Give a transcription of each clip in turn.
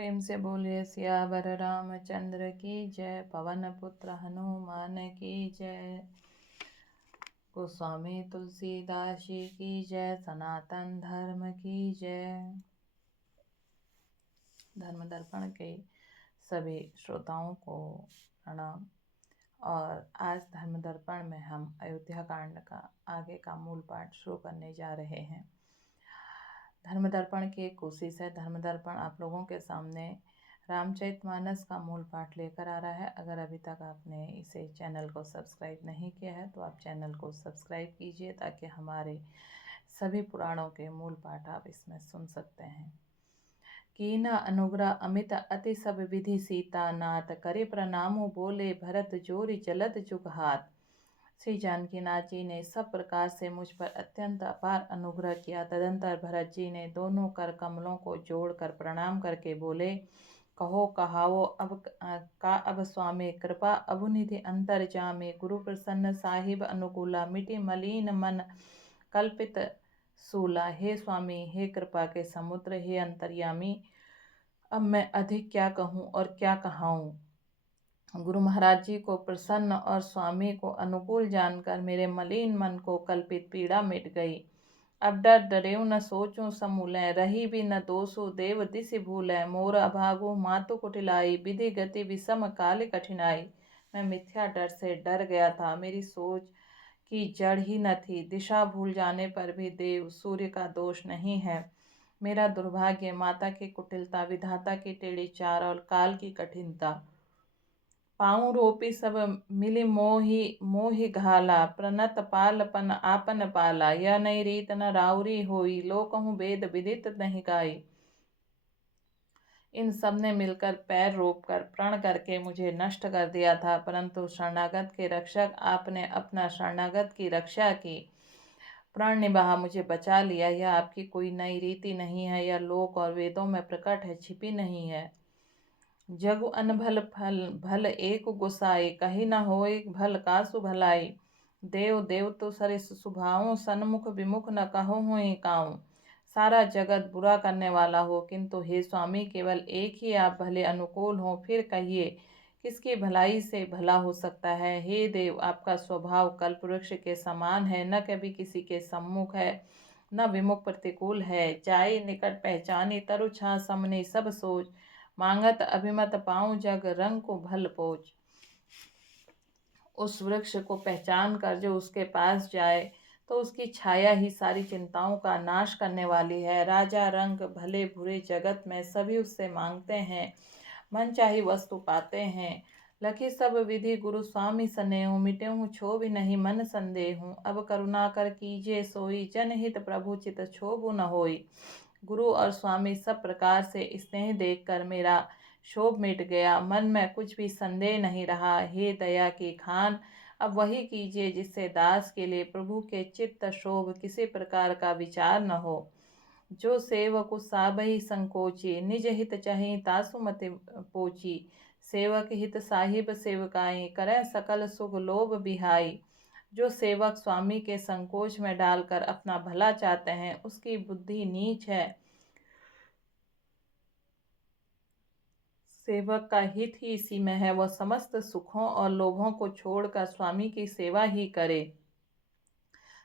प्रेम से बोलिए सियावर रामचंद्र की जय। पवन पुत्र हनुमान की जय। गोस्वामी तुलसीदास जी की जय। सनातन धर्म की जय। धर्म दर्पण के सभी श्रोताओं को प्रणाम। और आज धर्म दर्पण में हम अयोध्या कांड का आगे का मूल पाठ शुरू करने जा रहे हैं। धर्म दर्पण की एक कोशिश है। धर्म दर्पण आप लोगों के सामने रामचरितमानस का मूल पाठ लेकर आ रहा है। अगर अभी तक आपने इसे चैनल को सब्सक्राइब नहीं किया है तो आप चैनल को सब्सक्राइब कीजिए ताकि हमारे सभी पुराणों के मूल पाठ आप इसमें सुन सकते हैं। कीना अनुग्रह अमित अति सब विधि सीता नाथ करे प्रणामो बोले भरत जोरी चलत जुग हाथ। श्री जानकीनाथ जी ने सब प्रकार से मुझ पर अत्यंत अपार अनुग्रह किया। तदंतर भरत जी ने दोनों कर कमलों को जोड़कर प्रणाम करके बोले, कहो कहावो अब स्वामी कृपा अबुनिधि अंतर जामे। गुरु प्रसन्न साहिब अनुकूला मिटि मलिन मन कल्पित सूला। हे स्वामी, हे कृपा के समुद्र, हे अंतर्यामी, अब मैं अधिक क्या कहूँ और क्या कहाऊँ। गुरु महाराज जी को प्रसन्न और स्वामी को अनुकूल जानकर मेरे मलिन मन को कल्पित पीड़ा मिट गई। अब डर डरेऊ न सोचूं समूलय, रही भी न दोषु देव दिसि भूलय। मोर अभागु मातु कुटिलाई, विधि गति विषम काल कठिनाई। मैं मिथ्या डर से डर गया था, मेरी सोच की जड़ ही न थी। दिशा भूल जाने पर भी देव सूर्य का दोष नहीं है। मेरा दुर्भाग्य माता की कुटिलता, विधाता की टेढ़ी चाल और काल की कठिनता। पाऊँ रोपी सब मिली मोहि मोहि घाला, प्रणत पालपन आपन पाला। यह नई रीत न राउरी होई, लो कहूँ वेद विदित नहीं गाई। इन सब ने मिलकर पैर रोप कर प्रण करके मुझे नष्ट कर दिया था, परंतु शरणागत के रक्षक आपने अपना शरणागत की रक्षा की, प्राण निभाा, मुझे बचा लिया। यह आपकी कोई नई रीति नहीं है, यह लोक और वेदों में प्रकट है, छिपी नहीं है। जगु अनभल फल भल एक गोसाई, कही न होए भल कासु भलाई। देव देव तो सरिस सुभाऊं, सन्मुख विमुख न कहो हुई काऊं। सारा जगत बुरा करने वाला हो, किंतु हे स्वामी केवल एक ही आप भले अनुकूल हो। फिर कहिए किसकी भलाई से भला हो सकता है। हे देव, आपका स्वभाव कल्प वृक्ष के समान है, न कभी किसी के सम्मुख है न विमुख प्रतिकूल है। जाई निकट पहचानी तरु छा समनी सब सोच, मांगत अभिमत पाऊं जग रंग को भल पोच। उस वृक्ष को पहचान कर जो उसके पास जाए तो उसकी छाया ही सारी चिंताओं का नाश करने वाली है। राजा रंग भले बुरे जगत में सभी उससे मांगते हैं, मन चाही वस्तु पाते हैं। लखी सब विधि गुरु स्वामी सनेहु, मिटेहूँ क्षोभ नहीं मन संदेहूँ। अब करुणा कर कीजिए सोई, जनहित प्रभु चित क्षोभ न होई। गुरु और स्वामी सब प्रकार से स्नेह देखकर मेरा क्षोभ मिट गया, मन में कुछ भी संदेह नहीं रहा। हे दया की खान, अब वही कीजिए जिससे दास के लिए प्रभु के चित्त शोभ किसी प्रकार का विचार न हो। जो सेवक साबही संकोची, निज हित चाहि तासु मति पोची। सेवक हित साहिब सेवकाई, करें सकल सुख लोभ बिहाई। जो सेवक स्वामी के संकोच में डालकर अपना भला चाहते हैं, उसकी बुद्धि नीच है। सेवक का हित ही इसी में है, वह समस्त सुखों और लोभों को छोड़कर स्वामी की सेवा ही करे।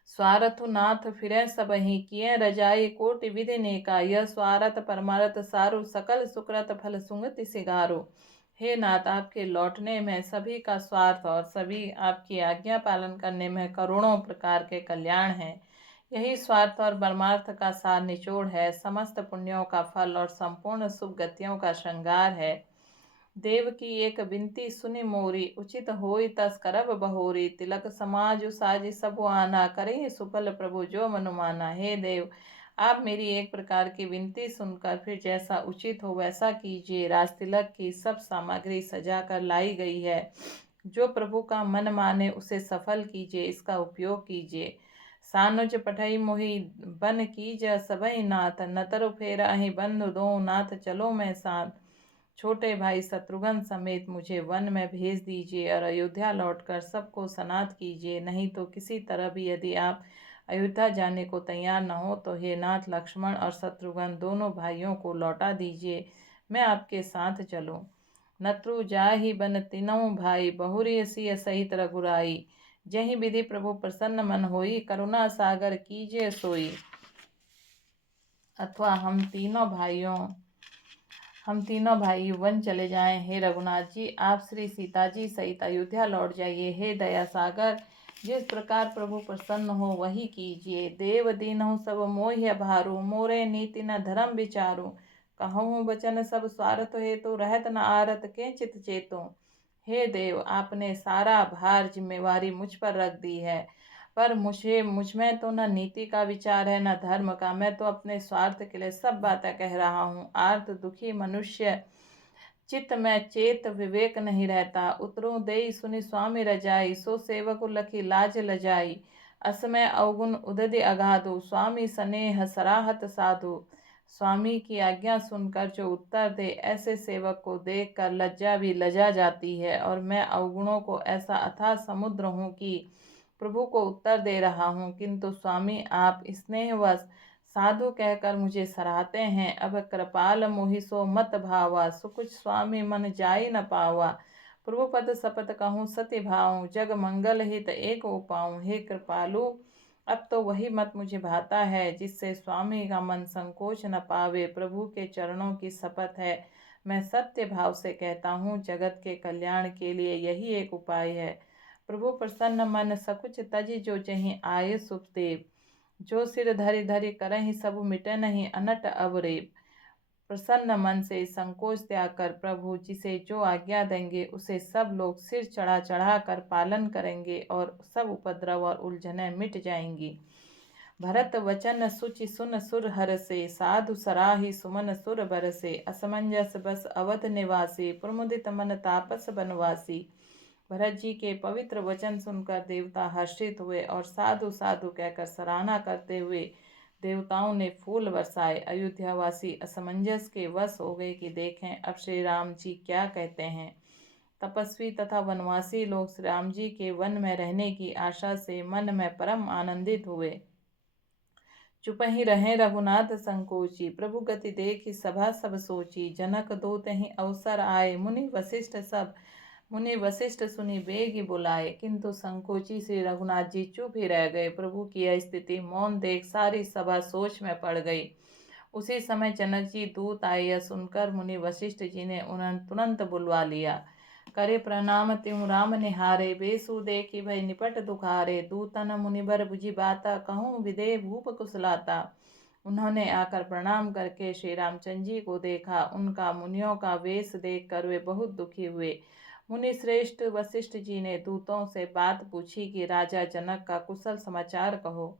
स्वारथु नाथ फिरे सबहि, किए रजाई कोटि विधि नेका। यह स्वारथ परमारथ सारु, सकल सुकृत फल सुंगति सिगारो। हे नाथ, आपके लौटने में सभी का स्वार्थ और सभी आपकी आज्ञा पालन करने में करोड़ों प्रकार के कल्याण हैं। यही स्वार्थ और परमार्थ का सार निचोड़ है, समस्त पुण्यों का फल और संपूर्ण शुभ गतियों का श्रृंगार है। देव की एक विनती सुनि मोरी, उचित होई तस करब बहोरी। तिलक समाज साज सब आना, करे सुफल प्रभु जो मनुमाना। हे देव, आप मेरी एक प्रकार की विनती सुनकर फिर जैसा उचित हो वैसा कीजिए। राज तिलक की सब सामग्री सजा कर लाई गई है, जो प्रभु का मन माने उसे सफल कीजिए, इसका उपयोग कीजिए। सानुज पठई मोहि बन कीज सबई नाथ, नतर फेर अहि बंधु दो नाथ चलो मैं साथ। छोटे भाई शत्रुघ्न समेत मुझे वन में भेज दीजिए और अयोध्या लौटकर सबको सनाथ कीजिए। नहीं तो किसी तरह भी यदि आप अयोध्या जाने को तैयार न हो तो हे नाथ, लक्ष्मण और शत्रुघ्न दोनों भाइयों को लौटा दीजिए। मैं आपके साथ चलूं। नत्रु जाहि बन तीनों भाई, बहुरी सिय सहित रघुराई। जहि विधि प्रभु प्रसन्न मन होई, करुणा सागर कीजिए सोई। अथवा हम तीनों भाई वन चले जाएं। हे रघुनाथ जी, आप श्री सीता जी सहित अयोध्या लौट जाइए। हे दया सागर, जिस प्रकार प्रभु प्रसन्न हो वही कीजिए। देव दीनहु सब मोह भारू, मोरे नीति न धर्म विचारू। कहूँ वचन सब स्वार्थ हेतु, रहत न आरत के चित चेतु। हे देव, आपने सारा भार जिम्मेवारी मुझ पर रख दी है, पर मुझ में तो न नीति का विचार है न धर्म का। मैं तो अपने स्वार्थ के लिए सब बातें कह रहा हूँ। आर्त दुखी मनुष्य चित्त में चेत विवेक नहीं रहता। उतरू देई सुनि स्वामी रजाई, सो सेवक लखी लाज लजाई। असमय अवगुण उदधि अगाधु, स्वामी स्नेह सराहत साधु। स्वामी की आज्ञा सुनकर जो उत्तर दे, ऐसे सेवक को देख कर लज्जा भी लजा जाती है। और मैं अवगुणों को ऐसा अथाह समुद्र हूँ कि प्रभु को उत्तर दे रहा हूँ, किंतु स्वामी आप स्नेहवश साधु कहकर मुझे सराहते हैं। अब कृपाल मोहि सो मत भावा, सुकुच स्वामी मन जाई न पावा। प्रभु पद सपत कहूँ सत्य भाऊं, जग मंगल हित एक उपाऊं। हे कृपालु, अब तो वही मत मुझे भाता है, जिससे स्वामी का मन संकोच न पावे। प्रभु के चरणों की शपथ है, मैं सत्य भाव से कहता हूँ, जगत के कल्याण के लिए यही एक उपाय है। प्रभु प्रसन्न मन सकुच तजी, जो जहीं आये सुखदेव। जो सिर धरि धरि करहि, सब मिटे नहीं अनट अवरेप। प्रसन्न मन से संकोच त्याग कर प्रभु जिसे जो आज्ञा देंगे, उसे सब लोग सिर चढ़ा चढ़ा कर पालन करेंगे, और सब उपद्रव और उलझने मिट जाएंगी। भरत वचन सुचि सुन सुर हरसे, साधु सराही सुमन सुर बरसे। असमंजस बस अवध निवासी, प्रमुदित मन तापस बनवासी। भरत जी के पवित्र वचन सुनकर देवता हर्षित हुए, और साधु साधु कहकर सराहना करते हुए देवताओं ने फूल बरसाए। अयोध्यावासी असमंजस के वश हो गए कि देखें अब श्री राम जी क्या कहते हैं। तपस्वी तथा वनवासी लोग श्री राम जी के वन में रहने की आशा से मन में परम आनंदित हुए। चुप ही रहे रघुनाथ संकोची, प्रभु गति देखी सभा सब सोची। जनक दूत ही अवसर आए, मुनि वशिष्ठ सुनी बेगी बुलाए। किंतु संकोची श्री रघुनाथ जी चुप ही रह गए। प्रभु की यह स्थिति मौन देख सारी सभा सोच में पड़ गई। उसी समय जनक जी दूत आए, यह सुनकर मुनि वशिष्ठ जी ने उन्हें तुरंत बुलवा लिया। करे प्रणाम त्यों राम निहारे, बेसु देखी भय निपट दुखारे। दूतन मुनिबर बुझी बाता, कहूँ विदे भूप कुशलाता। उन्होंने आकर प्रणाम करके श्री रामचंद्र जी को देखा। उनका मुनियों का वेश देखकर वे बहुत दुखी हुए। मुनि श्रेष्ठ वशिष्ठ जी ने दूतों से बात पूछी कि राजा जनक का कुशल समाचार कहो।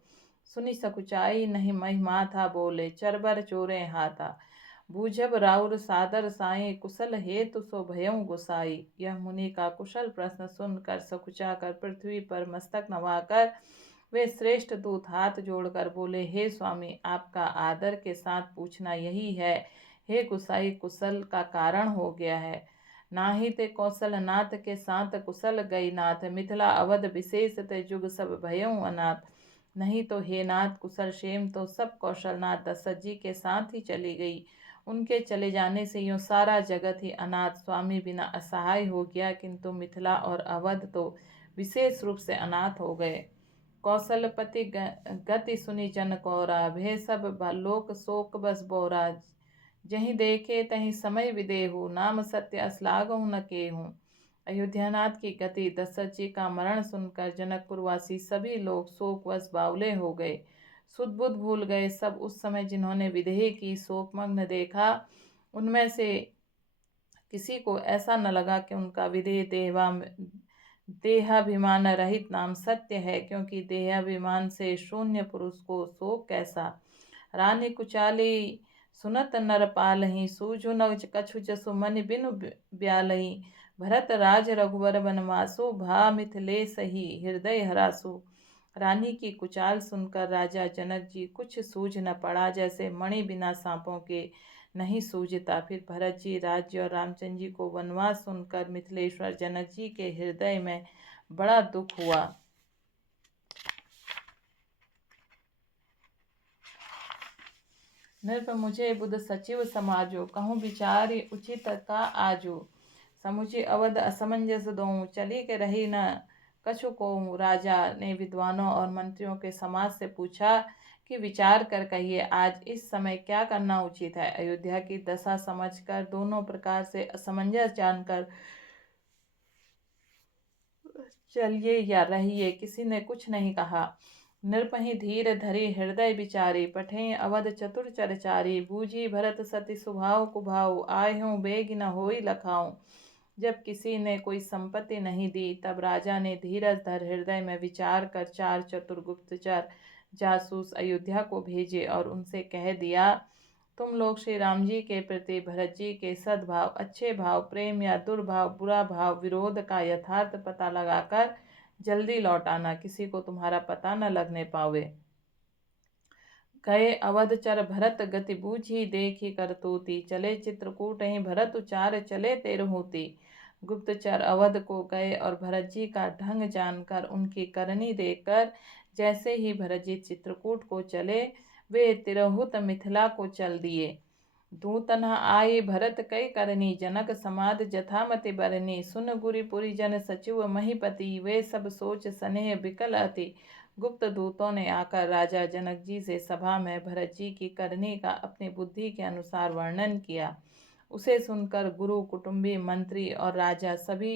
सुनी सकुचाई नहीं महिमा था, बोले चरबर चोरे हाथा। बूझब राउर सादर साई, कुशल हेतु सो भयं गुसाई। यह मुनि का कुशल प्रश्न सुनकर सकुचा कर पृथ्वी पर मस्तक नवाकर वे श्रेष्ठ दूत हाथ जोड़कर बोले, हे स्वामी, आपका आदर के साथ पूछना यही है। हे गुसाई, कुशल का कारण हो गया है। नाही ते कौशल नाथ के साथ, कुशल गई नाथ। मिथिला अवध विशेष ते जुग सब भयं अनाथ। नहीं तो हे नाथ, कुशल क्षेम तो सब कौशलनाथ दशरथ जी के साथ ही चली गई। उनके चले जाने से यूँ सारा जगत ही अनाथ स्वामी बिना असहाय हो गया, किंतु मिथिला और अवध तो विशेष रूप से अनाथ हो गए। कौशलपति गति सुनी जन कौरा, भय सब लोक शोक बस बोरा। जहीं देखे तहीं समय विदेहु, नाम सत्य अश्लाघहु न केहू। अयोध्यानाथ की गति, दशरथ जी का मरण सुनकर जनकपुरवासी सभी लोग शोकवश बावले हो गए, सुध बुध भूल गए। सब उस समय जिन्होंने विदेह की शोकमग्न देखा, उनमें से किसी को ऐसा न लगा कि उनका विदेह देहाभिमान रहित नाम सत्य है, क्योंकि देहाभिमान से शून्य पुरुष को शोक कैसा। रानी कुचाली सुनत नरपालहि, सूझु न कछु जसु मन बिनु ब्यालहि। भरत राज रघुवर बनवासु, भा मिथिलेश ही हृदय हरासु। रानी की कुचाल सुनकर राजा जनक जी कुछ सूझ न पड़ा, जैसे मणि बिना सांपों के नहीं सूझता। फिर भरत जी राज्य और रामचंद्र जी को वनवास सुनकर मिथिलेश्वर जनक जी के हृदय में बड़ा दुख हुआ। नृप मुझे बुध सचिव समाजो, कहूँ विचार उचित का आजो। समुचि अवध असमंजस दों, चली के रही न कछु को। राजा ने विद्वानों और मंत्रियों के समाज से पूछा कि विचार कर कहिए, आज इस समय क्या करना उचित है। अयोध्या की दशा समझकर, दोनों प्रकार से असमंजस जानकर चलिए या रहिए, किसी ने कुछ नहीं कहा। नृपहि धीर धरि हृदय विचारी, पठे अवध चतुर चरचारी। बूझी भरत सति स्वभाव कुभाव, आए बेग न होई लखाऊं। जब किसी ने कोई संपत्ति नहीं दी, तब राजा ने धीरज धर हृदय में विचार कर चार चतुर गुप्तचर जासूस अयोध्या को भेजे और उनसे कह दिया, तुम लोग श्री राम जी के प्रति भरत जी के सद्भाव, अच्छे भाव, प्रेम या दुर्भाव, बुरा भाव, विरोध का यथार्थ पता लगाकर जल्दी लौट आना, किसी को तुम्हारा पता न लगने पावे। गए अवधचर भरत गति, बूझी देखी करतूती। चले चित्रकूट ही भरत उचार, चले तेरहूती। गुप्तचर अवध को गए और भरत जी का ढंग जानकर, उनकी करनी देखकर, जैसे ही भरत जी चित्रकूट को चले, वे तिरहुत मिथिला को चल दिए। दूतन आए भरत कई करनी, जनक समाद जथामति बरनी। सुन गुरी पुरी जन सचिव महीपति, वे सब सोच स्नेह बिकल अति। गुप्त दूतों ने आकर राजा जनक जी से सभा में भरत जी की करनी का अपनी बुद्धि के अनुसार वर्णन किया। उसे सुनकर गुरु, कुटुंबी, मंत्री और राजा सभी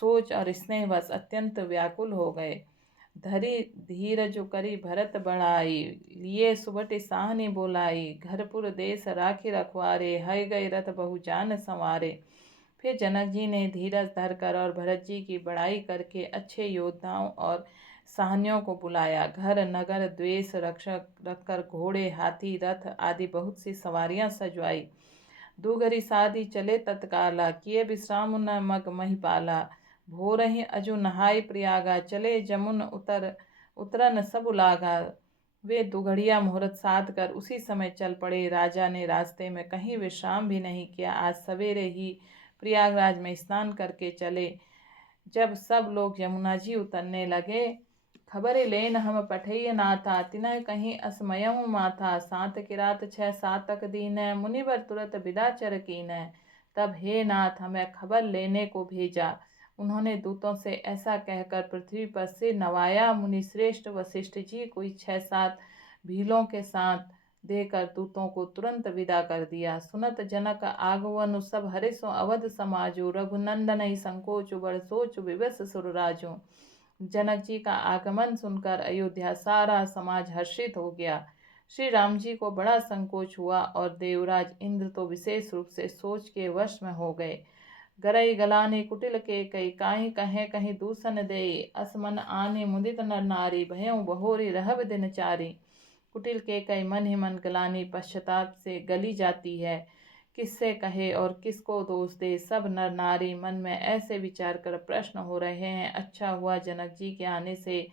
सोच और स्नेहवश अत्यंत व्याकुल हो गए। धरी धीर जो करी भरत बढ़ाई, लिए सुबटी साहनी बोलाई। घरपुर देश राखी रखवारे, है गए रथ बहु जान संवारे। फिर जनक जी ने धीरज धरकर और भरत जी की बड़ाई करके अच्छे योद्धाओं और साहनियों को बुलाया। घर नगर द्वेष रक्षक रखकर घोड़े, हाथी, रथ आदि बहुत सी सवारियां सजवाई। दूघरी साधी चले तत्काला, किए विश्राम न मग महिपाला। भोरहि अजु नहाय प्रयागा, चले जमुन उतरन सब लागा। वे दुघड़िया मुहूर्त साध कर उसी समय चल पड़े। राजा ने रास्ते में कहीं विश्राम भी नहीं किया। आज सवेरे ही प्रयागराज में स्नान करके चले। जब सब लोग यमुना जी उतरने लगे, खबर लेन हम पठैय नाथा, तिनय कहीं असमयऊ माथा। सात किरात 6 सातक दीन, मुनिवर तुरत विदा चर कीन। तब हे नाथ, हमें खबर लेने को भेजा। उन्होंने दूतों से ऐसा कहकर पृथ्वी पर सिर नवाया। मुनि श्रेष्ठ वशिष्ठ जी कोई 6-7 भीलों के साथ देकर दूतों को तुरंत विदा कर दिया। सुनत जनक आगवनु, सब हरिसो अवध समाजो। रघुनंदन ही संकोच बड़ सोच, विवश सुरराजो। जनक जी का आगमन सुनकर अयोध्या सारा समाज हर्षित हो गया। श्री राम जी को बड़ा संकोच हुआ और देवराज इंद्र तो विशेष रूप से सोच के वश में हो गए। गरई गलाने कुटिल के कई, काहीं कहें कहीं दूषण देई। असमन आने मुदित नर नारी, भयों बहोरी रहब दिनचारी। कुटिल के कई मन ही मन गलानी पश्चाताप से गली जाती है। किससे कहे और किसको दोष दे। सब नर नारी मन में ऐसे विचार कर प्रश्न हो रहे हैं। अच्छा हुआ जनक जी के आने से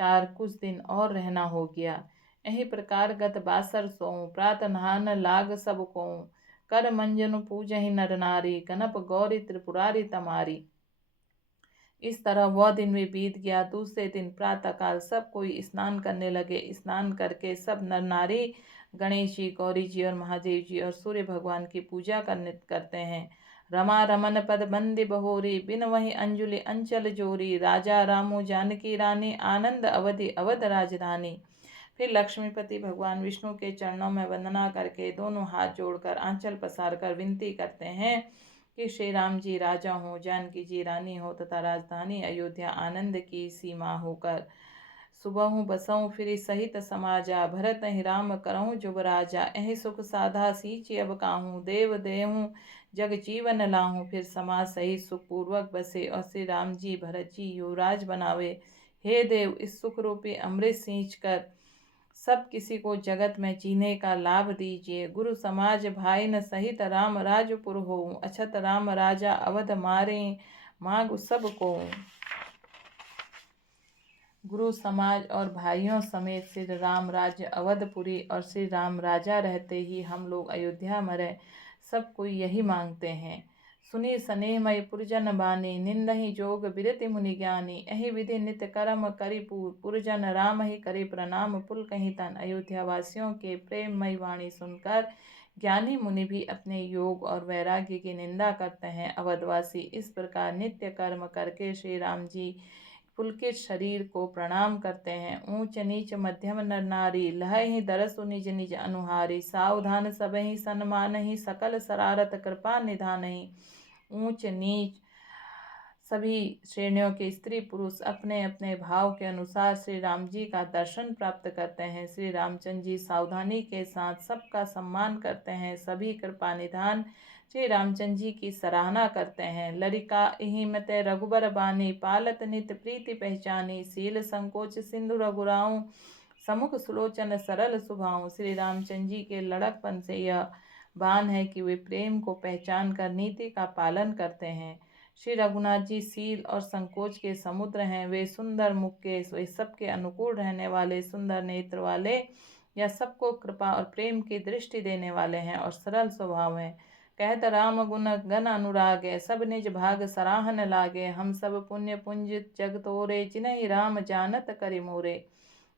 4 कुछ दिन और रहना हो गया। यही प्रकार गत बासर सोऊं, प्रात नहान लाग सब कोऊं। कर मंजन पूजहि नर नारी, गणप गौरी त्रिपुरारी तमारी। इस तरह वह दिन भी बीत गया। दूसरे दिन प्रातःकाल सब कोई स्नान करने लगे। स्नान करके सब नर नारी गणेश जी, गौरी जी और महादेव जी और सूर्य भगवान की पूजा करते हैं। रमा रमन पद बंदी बहोरी, बिन वही अंजुलि अंचल जोरी। राजा रामो जानकी रानी, आनंद अवधि अवध राजधानी। फिर लक्ष्मीपति भगवान विष्णु के चरणों में वंदना करके दोनों हाथ जोड़कर आंचल पसार कर विनती करते हैं कि श्री राम जी राजा हो, जानकी जी रानी हो तथा राजधानी अयोध्या आनंद की सीमा होकर। सुबहु बसऊं फिर सहित समाजा, भरत ही राम करऊं जुब राजा। यही सुख साधा सींच अब काहूँ, देव देहूँ जग जीवन लाहूँ। फिर समाज सही सुख पूर्वक बसे और श्री राम जी भरत जी युवराज बनावे। हे देव, इस सुख रूपी अमृत सींच कर सब किसी को जगत में जीने का लाभ दीजिए। गुरु समाज भाई न सहित राम राजपुर हो, अछत राम राजा अवध मारे मांग सब को। गुरु समाज और भाइयों समेत श्री राम राज्य अवधपुरी और श्री राम राजा रहते ही हम लोग अयोध्या में रहे, सब कोई यही मांगते हैं। सुनी स्नेहमय पुरजन बानी, निंदहि जोग बिरति मुनि ज्ञानी। एहि विधि नित्य कर्म करि पुरजन, राम ही करे प्रणाम पुल कहीं तन। अयोध्या वासियों के प्रेममयी वाणी सुनकर ज्ञानी मुनि भी अपने योग और वैराग्य की निंदा करते हैं। अवधवासी इस प्रकार नित्य कर्म करके श्री राम जी पुलकित शरीर को प्रणाम करते हैं। ऊंच नीच मध्यम नर नारी, लहहि दरसु निज निज अनुहारी। सावधान सबहि सन्मानहि, सकल शरारत कृपा निधानहि। ऊंच नीच सभी श्रेणियों के स्त्री पुरुष अपने अपने भाव के अनुसार श्री राम जी का दर्शन प्राप्त करते हैं। श्री रामचंद्र जी सावधानी के साथ सबका सम्मान करते हैं। सभी कृपा निधान श्री रामचंद्र जी की सराहना करते हैं। लरिका इहिमत रघुबर बानी, पालत नित प्रीति पहचानी। शील संकोच सिंधु रघुराऊं, समुख सुलोचन सरल सुभाऊं। श्री रामचंद्र जी के लड़कपन से यह बान है कि वे प्रेम को पहचान कर नीति का पालन करते हैं। श्री रघुनाथ जी शील और संकोच के समुद्र हैं। वे सुंदर मुख के, वे सबके अनुकूल रहने वाले, सुंदर नेत्र वाले, या सबको कृपा और प्रेम की दृष्टि देने वाले हैं और सरल स्वभाव हैं। कहत राम गुण गण अनुराग है, सब निज भाग सराहन लागे। हम सब पुण्य पुंज जग तोरे, जिन्हि राम जानत करि मोरे।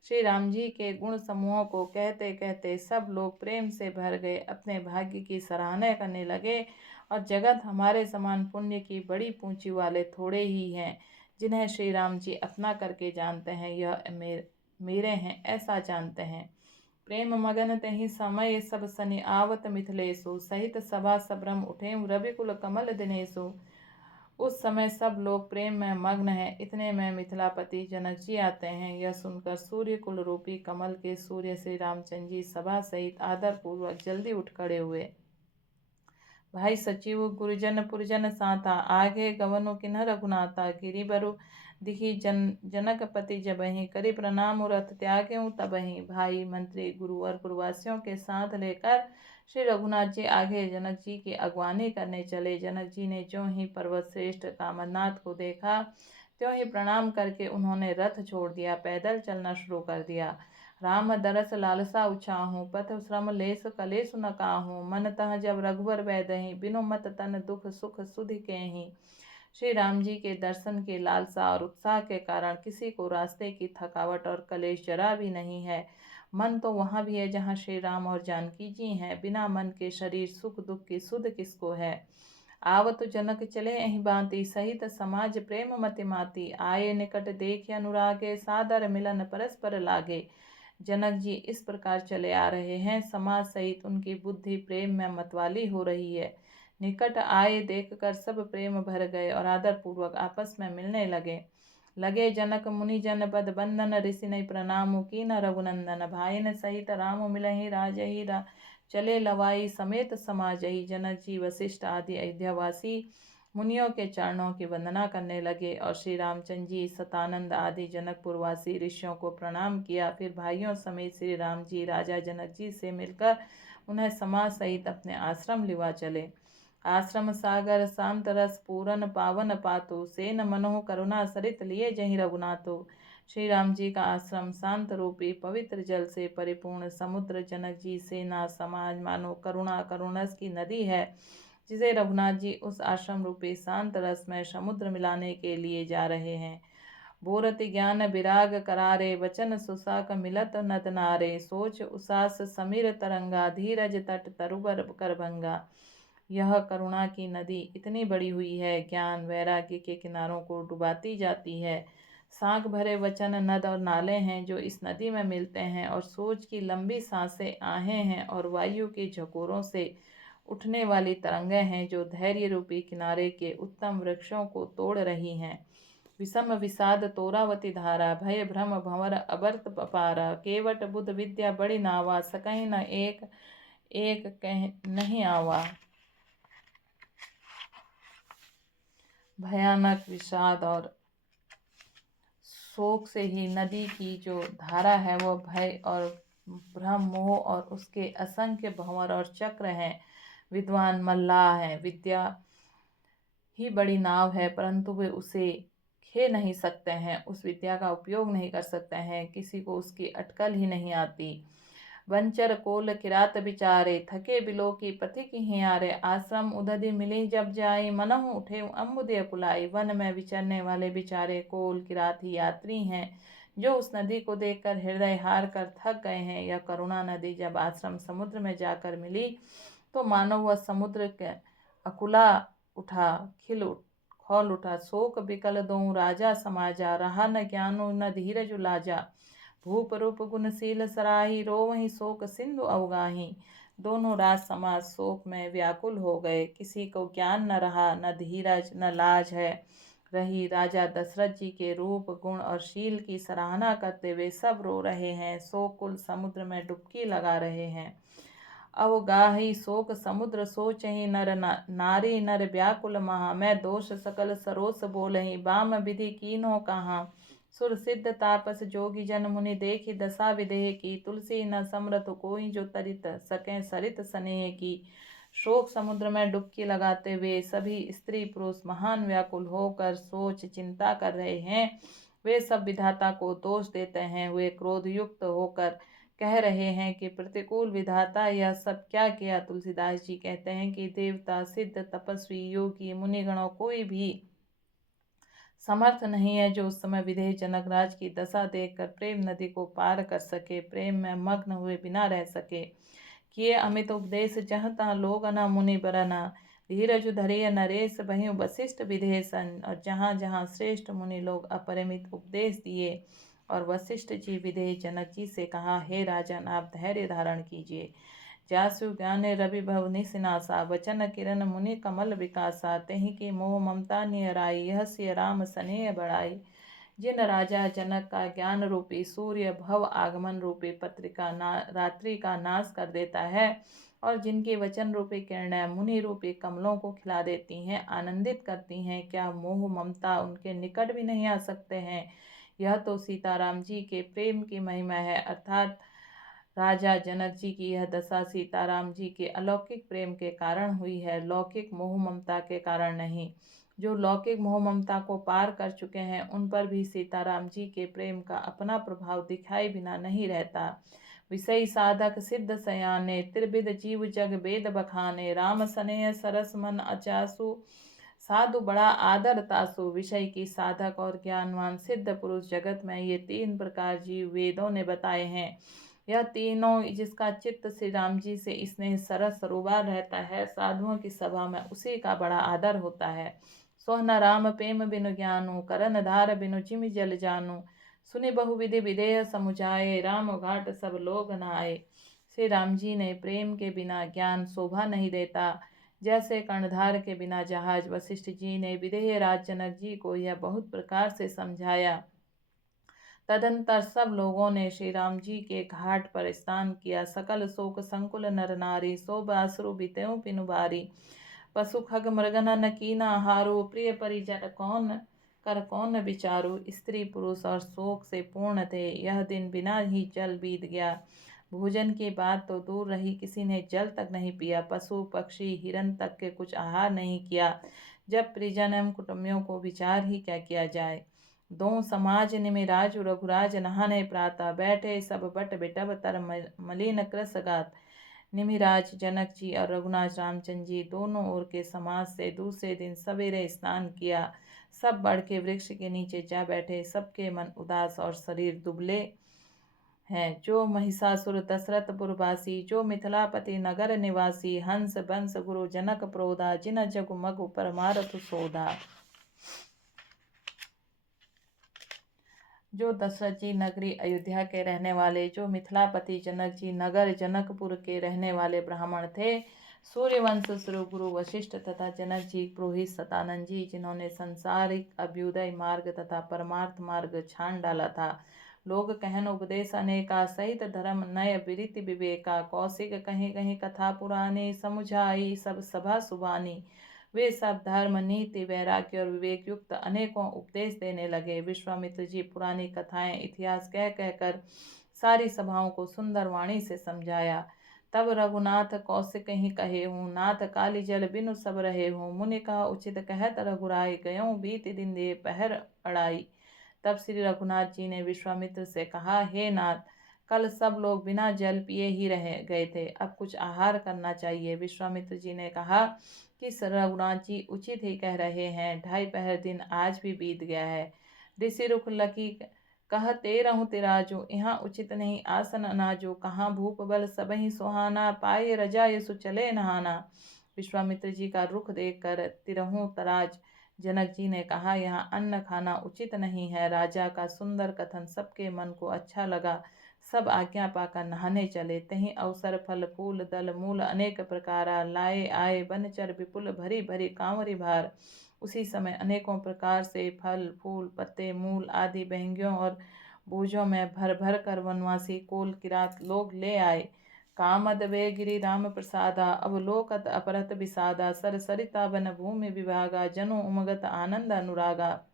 श्री राम जी के गुण समूहों को कहते कहते सब लोग प्रेम से भर गए, अपने भाग्य की सराहना करने लगे। और जगत हमारे समान पुण्य की बड़ी पूंची वाले थोड़े ही हैं, जिन्हें श्री राम जी अपना करके जानते हैं। यह मेरे हैं ऐसा जानते हैं। प्रेम मगन तहि समय सब सनि, आवत मिथिलेशु। सहित सभा सब्रम उठे, रविकुल कमल दिनेशु। उस समय सब लोग प्रेम में मग्न हैं। इतने में मिथिलापति जनक जी आते हैं। यह सुनकर सूर्य कुल रूपी कमल के सूर्य श्री रामचंद्र जी सभा सहित आदर पूर्वक जल्दी उठ खड़े हुए। भाई सचिव गुरुजन पुरजन साता, आगे गवनो किन्ह रघुनाथा। गिरि बरु दिखी जनकपति जबहि, करि प्रणाम रथ त्यागे तबहि। भाई मंत्री गुरु और गुरुवासियों के साथ लेकर श्री रघुनाथ जी आगे जनक जी की अगवानी करने चले। जनक जी ने जो ही पर्वत श्रेष्ठ कामरनाथ को देखा, त्यों ही प्रणाम करके उन्होंने रथ छोड़ दिया, पैदल चलना शुरू कर दिया। राम दरस लालसा उछाहूँ, पथ श्रम लेस कलेस न काहूँ। मन तह जब रघुबर बैदहि, बिनु मत तन दुख सुख सुधि केहि। श्री राम जी के दर्शन के लालसा और उत्साह के कारण किसी को रास्ते की थकावट और कलेश जरा भी नहीं है। मन तो वहाँ भी है जहाँ श्री राम और जानकी जी हैं। बिना मन के शरीर सुख दुख की सुध किसको है। आवत जनक चले अहि बाती, सहित समाज प्रेम मति माती। आये निकट देख अनुरागे, सादर मिलन परस्पर लागे। जनक जी इस प्रकार चले आ रहे हैं, समाज सहित उनकी बुद्धि प्रेम में मतवाली हो रही है। निकट आए देखकर सब प्रेम भर गए और आदर पूर्वक आपस में मिलने लगे जनक मुनि जन पद बंदन, ऋषि नहीं प्रणाम कीन रघुनंदन। भाइन सहित राम मिलहि, राजहि चले लवाई, समेत समाजहि। जनक जी वशिष्ठ आदि अयोध्यावासी मुनियों के चरणों की वंदना करने लगे और श्री रामचंद्र जी सतानंद आदि जनकपुरवासी ऋषियों को प्रणाम किया। फिर भाइयों समेत श्री राम जी राजा जनक जी से मिलकर उन्हें समाज सहित अपने आश्रम लिवा चले। आश्रम सागर शांत रस पूरन पावन पातु, सेन मनोह करुणा सरित लिए जहि रघुनाथो। श्री राम जी का आश्रम शांत रूपी पवित्र जल से परिपूर्ण समुद्र जनक जी सेना समाज मानो करुणा करुणस की नदी है, जिसे रघुनाथ जी उस आश्रम रूपी शांत रस में समुद्र मिलाने के लिए जा रहे हैं। बोरति ज्ञान विराग करारे, वचन सुसाक मिलत नद नारे। सोच उसास समीर तरंगा, धीरज तट तरुबर करभंगा। यह करुणा की नदी इतनी बड़ी हुई है, ज्ञान वैराग्य के किनारों को डुबाती जाती है। साख भरे वचन नद और नाले हैं जो इस नदी में मिलते हैं, और सोच की लंबी सांसें आहें हैं, और वायु के झकोरों से उठने वाली तरंगें हैं जो धैर्य रूपी किनारे के उत्तम वृक्षों को तोड़ रही हैं। विषम विषाद तोरावती धारा, भय भ्रम भंवर अबर्त अपारा। केवट बुद्ध विद्या बड़ी नावा, सकहीं न एक एक कह नहीं आवा। भयानक विषाद और शोक से ही नदी की जो धारा है वह भय और भ्रम मोह और उसके असंख्य भंवर और चक्र हैं। विद्वान मल्लाह हैं, विद्या ही बड़ी नाव है, परंतु वे उसे खे नहीं सकते हैं, उस विद्या का उपयोग नहीं कर सकते हैं, किसी को उसकी अटकल ही नहीं आती। वंचर कोल किरात बिचारे, थके बिलो की पथिक हियारे। आश्रम उदधि मिली जब जाई, मनहु उठे अम्बुदय कुलाई। वन में विचरने वाले बिचारे कोल किरात ही यात्री हैं, जो उस नदी को देखकर हृदय हार कर थक गए हैं। यह करुणा नदी जब आश्रम समुद्र में जाकर मिली, तो मानो वह समुद्र के अकुला उठा, खौल उठा। शोक बिकल दों राजा समाजा, रहा न ज्ञानो न धीरज लाजा। भूप रूप गुणशील सराही, रोवहीं शोक सिंधु अवगाही। दोनों राज समाज शोक में व्याकुल हो गए, किसी को ज्ञान न रहा, न धीरज न लाज है रही। राजा दशरथ जी के रूप गुण और शील की सराहना करते हुए सब रो रहे हैं, शोक कुल समुद्र में डुबकी लगा रहे हैं। अवगाही शोक समुद्र सोचहि, नर नारी नर व्याकुल महा। मैं दोष सकल सरोस बोलहि, बाम विधि कीन्हो कहाँ। सुर सिद्ध तापस जोगी जन मुनि, देखि दशा विदेह की। तुलसी न समरथ कोई, जो तरित सके सरित स्नेह की। शोक समुद्र में डुबकी लगाते हुए सभी स्त्री पुरुष महान व्याकुल होकर सोच चिंता कर रहे हैं। वे सब विधाता को दोष देते हैं। वे क्रोधयुक्त होकर कह रहे हैं कि प्रतिकूल विधाता यह सब क्या किया। तुलसीदास जी कहते हैं कि देवता सिद्ध तपस्वी योगी मुनिगणों कोई भी समर्थ नहीं है जो उस समय विदेह जनकराज की दशा देखकर प्रेम नदी को पार कर सके, प्रेम में मग्न हुए बिना रह सके। किए अमित उपदेश जहाँ तहाँ लोग न मुनि बरना, धीरज धरिय नरेश बहिं वशिष्ठ विदेशन। और जहाँ जहाँ श्रेष्ठ मुनि लोग अपरिमित उपदेश दिए और वशिष्ठ जी विदेह जनक जी से कहा, हे राजन आप धैर्य धारण कीजिए। जासु ज्ञाने रवि भव निसिनासा, वचन किरण मुनि कमल विकासा। तेहि की मोह ममता नियराई, यह सिय राम स्नेह बढ़ाई। जिन राजा जनक का ज्ञान रूपी सूर्य भव आगमन रूपी पत्रिका रात्रि का नाश कर देता है, और जिनकी वचन रूपी किरणें मुनि रूपी कमलों को खिला देती हैं, आनंदित करती हैं, क्या मोह ममता उनके निकट भी नहीं आ सकते हैं। यह तो सीताराम जी के प्रेम की महिमा है। अर्थात राजा जनक जी की यह दशा सीताराम जी के अलौकिक प्रेम के कारण हुई है, लौकिक मोह ममता के कारण नहीं। जो लौकिक मोह ममता को पार कर चुके हैं, उन पर भी सीताराम जी के प्रेम का अपना प्रभाव दिखाई बिना नहीं रहता। विषयी साधक सिद्ध सयाने, त्रिविध जीव जग वेद बखाने। राम स्नेह सरस मन अचासु, साधु बड़ा आदर तासु। विषय की साधक और ज्ञानवान सिद्ध पुरुष जगत में ये तीन प्रकार जीव वेदों ने बताए हैं। यह तीनों जिसका चित्त श्री राम जी से स्नेह सरस सरोबार रहता है, साधुओं की सभा में उसी का बड़ा आदर होता है। सोहन राम प्रेम बिनु ज्ञानु, करन धार बिनु जिमि जल जानू। सुनि बहुविधि विदेह समुझाए, राम घाट सब लोग नहाए। श्री राम जी ने प्रेम के बिना ज्ञान शोभा नहीं देता, जैसे कर्णधार के बिना जहाज। वशिष्ठ जी ने विदेह राज जनक जी को यह बहुत प्रकार से समझाया। तदंतर सब लोगों ने श्री राम जी के घाट पर स्नान किया। सकल शोक संकुल नर नारी, शोभ अश्रु बितेऊ पिनु बारी। पशु खग मृगन न कीना हारो, प्रिय परिजन कौन कर कौन विचारो। स्त्री पुरुष और शोक से पूर्ण थे। यह दिन बिना ही जल बीत गया। भोजन की बात तो दूर रही, किसी ने जल तक नहीं पिया। पशु पक्षी हिरन तक के कुछ आहार नहीं किया। जब परिजन एवं कुटुंबियों को विचार ही क्या किया जाए। दो समाज निमिराजु रघुराज नहाने प्राता, बैठे सब बट बिटब तर मलिन कृस गात। निमिराज जनक जी और रघुनाथ रामचंद्र जी दोनों ओर के समाज से दूसरे दिन सवेरे स्नान किया। सब बढ़ के वृक्ष के नीचे जा बैठे। सबके मन उदास और शरीर दुबले हैं। जो महिषासुर दशरथपुरवासी, जो मिथिलापति नगर निवासी। हंस बंस गुरु जनक प्रोधा, जिन जगु मगु परमारथ सोधा। जो दशरथ जी नगरी अयोध्या के रहने वाले, जो मिथिलापति जनक जी नगर जनकपुर के रहने वाले ब्राह्मण थे। सूर्यवंश शुरू गुरु वशिष्ठ तथा जनक जी पुरोहित सतानंद जी, जिन्होंने संसारिक अभ्युदय मार्ग तथा परमार्थ मार्ग छान डाला था। लोग कहन उपदेश अनेका, सहित धर्म नय विरिति विवेका। कौशिक कहीं कहीं कथा पुरानी, समुझाई सब सभा सुबानी। वे सब धर्म नीति वैराग्य और विवेक युक्त अनेकों उपदेश देने लगे। विश्वामित्र जी पुरानी कथाएं इतिहास कह कहकर सारी सभाओं को सुंदर वाणी से समझाया। तब रघुनाथ कौशिक ही कहे हूँ, नाथ काली जल बिनु सब रहे हूँ। मुनि कहा उचित कहत रघुराई, गयों बीत दिन दे पहर अड़ाई। तब श्री रघुनाथ जी ने विश्वामित्र से कहा, हे नाथ, कल सब लोग बिना जल पिए ही रह गए थे, अब कुछ आहार करना चाहिए। विश्वामित्र जी ने कहा कि रघुनाथ जी उचित ही कह रहे हैं, 2.5 दिन आज भी बीत गया है। ऋषि रुख लकी कहते रहूं तिराजू, यहाँ उचित नहीं आसन अनाजो, कहाँ भूप बल सबहि सुहाना, पाए रजा यसु चले नहाना। विश्वामित्र जी का रुख देखकर तिरहूं तराज जनक जी ने कहा, यहाँ अन्न खाना उचित नहीं है। राजा का सुंदर कथन सबके मन को अच्छा लगा। सब आज्ञा पाकर नहाने चले। तहीं अवसर फल फूल दल मूल अनेक प्रकारा, लाए आए बनचर विपुल भरी भरी कांवरी भार। उसी समय अनेकों प्रकार से फल फूल पत्ते मूल आदि बहंगियों और बोझों में भर भर कर वनवासी कोल किरात लोग ले आए। कामद वे गिरि राम प्रसादा, अवलोकत अपरत विषादा, सर सरिता बन भूमि विभागा, जनु उमगत आनंद अनुरागा।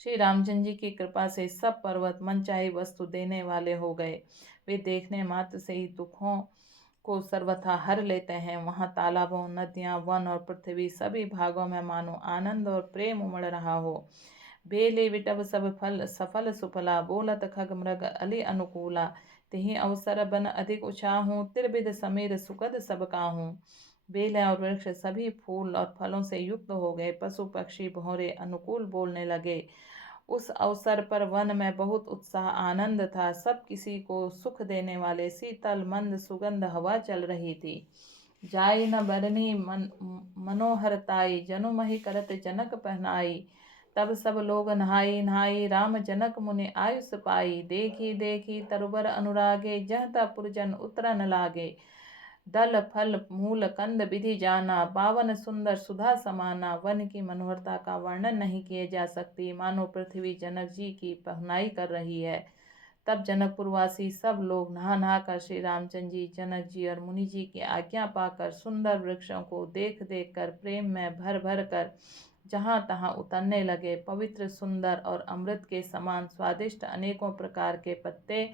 श्री रामचंद्र जी की कृपा से सब पर्वत मनचाही वस्तु देने वाले हो गए। वे देखने मात्र से ही दुखों को सर्वथा हर लेते हैं। वहां तालाबों नदियां वन और पृथ्वी सभी भागों में मानो आनंद और प्रेम उमड़ रहा हो। बेले विटब सब फल सफल सुफला, बोलत खग मृग अली अनुकूला, तिहि अवसर बन अधिक उछाहूं, त्रिविध समीर सुखद सब काहूं। बेल और वृक्ष सभी फूल और फलों से युक्त हो गए। पशु पक्षी भौरे अनुकूल बोलने लगे। उस अवसर पर वन में बहुत उत्साह आनंद था। सब किसी को सुख देने वाले शीतल मंद सुगंध हवा चल रही थी। जाय न बरनी मनोहरताई, जनु मही करत जनक पहनाई। तब सब लोग नहाई नहाई, राम जनक मुनि आयुष पाई। देखी देखी तरुबर अनुरागे, जह तह पुरजन उतरन लागे। दल फल मूल कंद विधि जाना, पावन सुंदर सुधा समाना। वन की मनोहरता का वर्णन नहीं किए जा सकती, मानो पृथ्वी जनक जी की पहनाई कर रही है। तब जनकपुरवासी सब लोग नहा नहा कर श्री रामचंद्र जी जनक जी और मुनि जी की आज्ञा पाकर सुंदर वृक्षों को देख देख कर प्रेम में भर भर कर जहाँ तहाँ उतरने लगे। पवित्र सुंदर और अमृत के समान स्वादिष्ट अनेकों प्रकार के पत्ते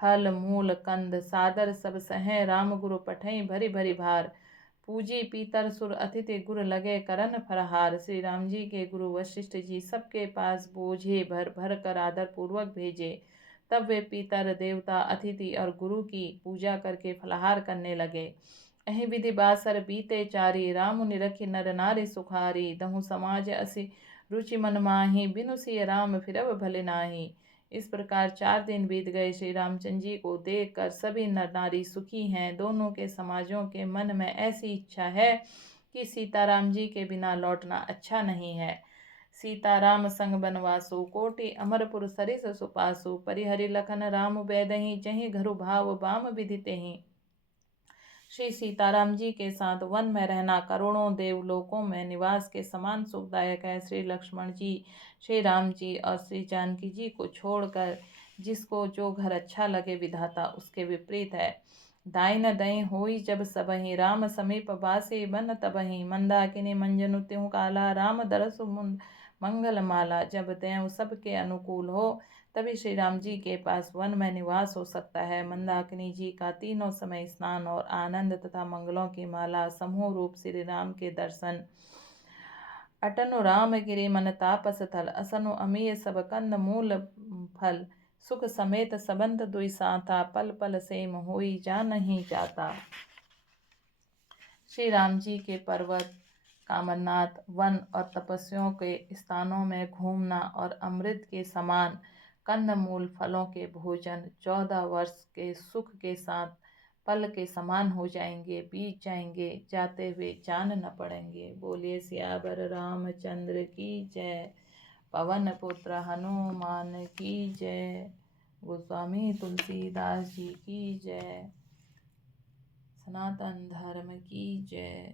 फल मूल कंद सादर सब सहें, राम गुरु पठई भरी भरी भार। पूजी पीतर सुर अतिथि गुर लगे करन फरहार। श्री राम जी के गुरु वशिष्ठ जी सबके पास बोझे भर भर कर आदर पूर्वक भेजे। तब वे पीतर देवता अतिथि और गुरु की पूजा करके फलाहार करने लगे। अहि विधि बासर बीते चारी, राम निरखि नर नारी सुखारी। दहु समाज असि रुचि मन माही, बिनु सिय राम फिरब भले नाही। इस प्रकार 4 दिन बीत गए। श्री रामचंद्र जी को देख कर सभी नर नारी सुखी हैं। दोनों के समाजों के मन में ऐसी इच्छा है कि सीताराम जी के बिना लौटना अच्छा नहीं है। सीताराम संग बनवासु, कोटि अमरपुर सरिस सुपासु। परिहरि लखन राम बैदहि, जहि घरु भाव बाम विदितेहि। श्री सीताराम जी के साथ वन में रहना करोड़ों देवलोकों में निवास के समान सुखदायक है। श्री लक्ष्मण जी श्री राम जी और श्री जानकी जी को छोड़कर जिसको जो घर अच्छा लगे विधाता उसके विपरीत है। दाइन दई होई जब सबहि, राम समीप बासे बन तबहि। मंदाकिनी मंजनु त्यों काला, राम दरसु मुंद मंगल माला। जब देव सबके अनुकूल हो तभी श्री राम जी के पास वन में निवास हो सकता है। मंदाकिनी जी का तीनों समय स्नान और आनंद तथा मंगलों की माला, समूह रूप श्री राम के दर्शन। अटनु राम गिरि मन तापस थल, असनु अमीय सब कंद मूल फल। सुख समेत सबंत दुई साथा, पल पल सेम होई जा नहीं जाता। श्री राम जी के पर्वत कामरनाथ वन और तपस्वियों के स्थानों में घूमना और अमृत के समान कंद मूल फलों के भोजन 14 वर्ष के सुख के साथ पल के समान हो जाएंगे, बीत जाएंगे, जाते हुए जान न पड़ेंगे। बोलिए सियावर रामचंद्र की जय, पवन पुत्र हनुमान की जय, गोस्वामी तुलसीदास जी की जय, सनातन धर्म की जय।